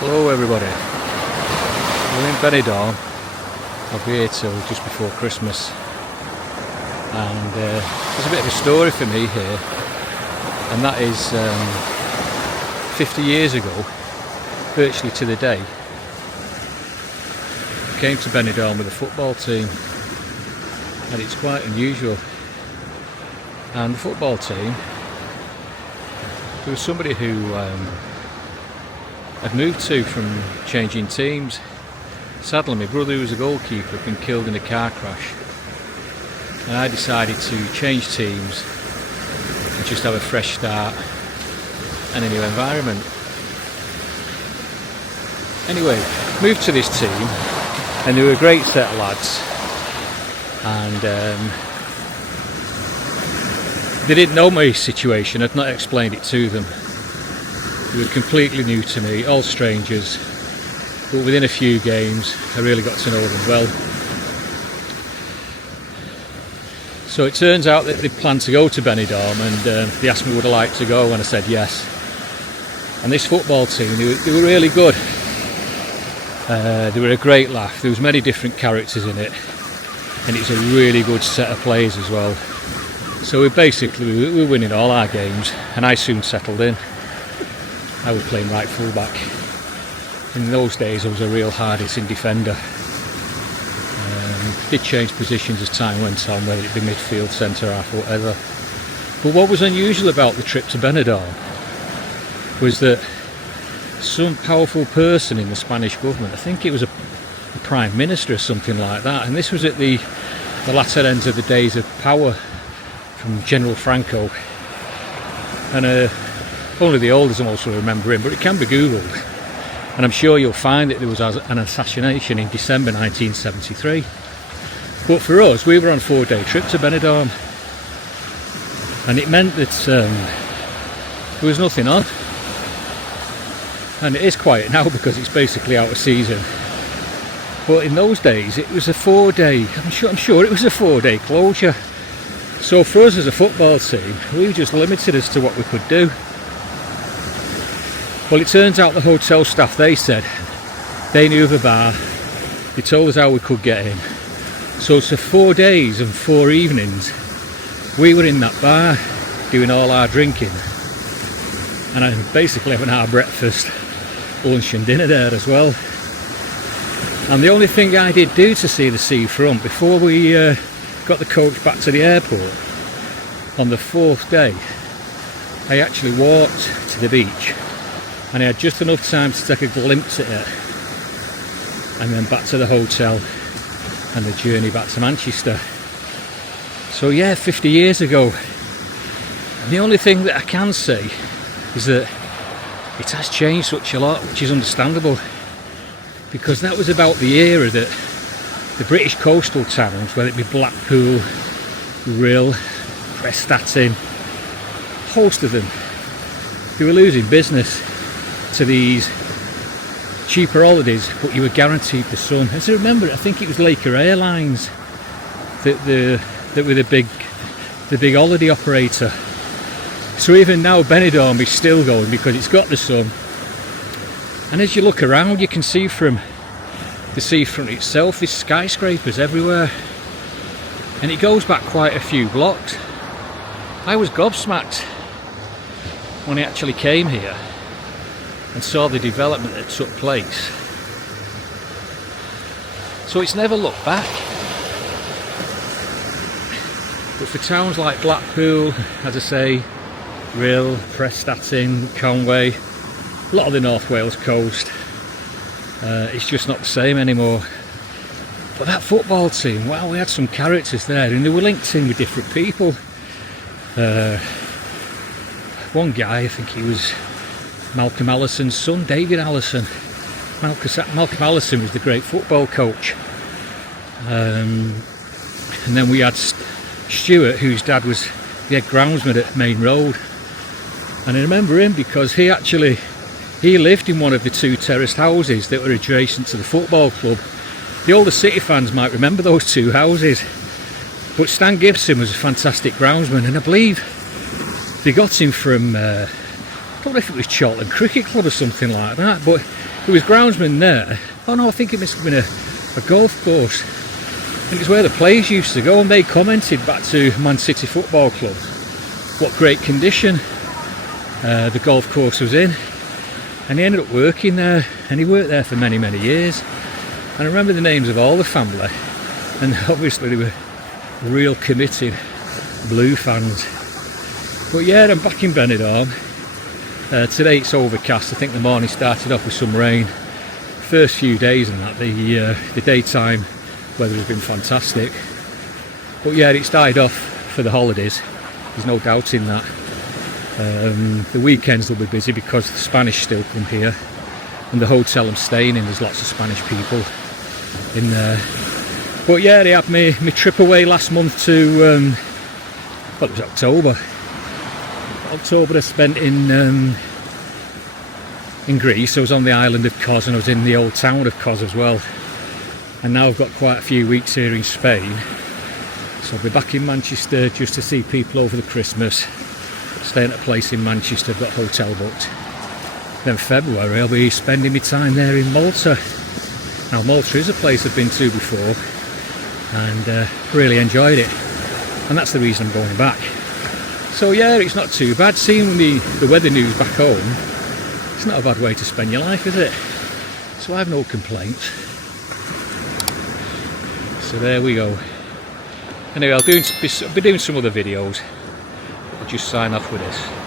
Hello everybody, we're in Benidorm. I'll be here till just before Christmas, and there's a bit of a story for me here, and that is 50 years ago, virtually to the day, I came to Benidorm with a football team, and it's quite unusual. And the football team, there was somebody who I'd moved to from changing teams. Sadly, my brother, who was a goalkeeper, had been killed in a car crash, and I decided to change teams and just have a fresh start and a new environment. Anyway, moved to this team, and they were a great set of lads, and they didn't know my situation. I'd not explained it to them. They were completely new to me, all strangers, but within a few games I really got to know them well. So it turns out that they planned to go to Benidorm, and they asked me would I like to go, and I said yes. And this football team, they were really good. They were a great laugh. There was many different characters in it, and it's a really good set of players as well. So we were winning all our games, and I soon settled in. I was playing right full-back. In those days I was a real hard-hitting defender. Did change positions as time went on, whether it be midfield, centre-half, whatever. But what was unusual about the trip to Benidorm was that some powerful person in the Spanish government, I think it was a Prime Minister or something like that, and this was at the latter ends of the days of power from General Franco, and only the oldest also remember him, but it can be googled, and I'm sure you'll find that there was an assassination in December 1973. But for us, we were on a 4-day trip to Benidorm, and it meant that there was nothing on, and it is quiet now because it's basically out of season. But in those days it was a 4-day, I'm sure it was a 4-day closure. So for us as a football team, we were just limited as to what we could do. Well, it turns out the hotel staff, they said they knew of a bar. They told us how we could get in. So for 4 days and 4 evenings, we were in that bar doing all our drinking, and basically having our breakfast, lunch and dinner there as well. And the only thing I did do to see the seafront before we got the coach back to the airport on the 4th day, I actually walked to the beach, and I had just enough time to take a glimpse at it, and then back to the hotel and the journey back to Manchester. So yeah, 50 years ago. And the only thing that I can say is that it has changed such a lot, which is understandable, because that was about the era that the British coastal towns, whether it be Blackpool, Rhyl, Prestatyn, a host of them, they were losing business to these cheaper holidays, but you were guaranteed the sun. As I remember, I think it was Laker Airlines that were the big holiday operator. So even now Benidorm is still going because it's got the sun. And as you look around, you can see from the seafront itself, there's skyscrapers everywhere, and it goes back quite a few blocks. I was gobsmacked when I actually came here and saw the development that took place. So it's never looked back. But for towns like Blackpool, as I say, Rhyl, Prestatyn, Conway, a lot of the North Wales coast, it's just not the same anymore. But that football team, wow, we had some characters there, and they were linked in with different people. One guy, I think he was Malcolm Allison's son, David Allison. Malcolm Allison was the great football coach. And then we had Stuart, whose dad was the head groundsman at Main Road. And I remember him because he lived in one of the 2 terraced houses that were adjacent to the football club. The older City fans might remember those 2 houses. But Stan Gibson was a fantastic groundsman, and I believe they got him from I don't know if it was Charlton Cricket Club or something like that, but there was groundsmen there. Oh no, I think it must have been a golf course. And it's where the players used to go, and they commented back to Man City Football Club what great condition the golf course was in. And he ended up working there, and he worked there for many years. And I remember the names of all the family, and obviously they were real committed Blue fans. But yeah, I'm back in Benidorm. Today it's overcast. I think the morning started off with some rain. First few days and that, the daytime weather has been fantastic. But yeah, it's died off for the holidays. There's no doubt in that. The weekends will be busy because the Spanish still come here, and the hotel I'm staying in, there's lots of Spanish people in there. But yeah, they had my trip away last month to, well, it was October I spent in Greece. I was on the island of Kos, and I was in the old town of Kos as well. And now I've got quite a few weeks here in Spain, so I'll be back in Manchester just to see people over the Christmas, staying at a place in Manchester. I've got a hotel booked. Then February I'll be spending my time there in Malta. Now Malta is a place I've been to before and really enjoyed it, and that's the reason I'm going back. So yeah, it's not too bad. Seeing the weather news back home, it's not a bad way to spend your life, is it? So I have no complaints. So there we go. Anyway, I'll be doing some other videos. I'll just sign off with this.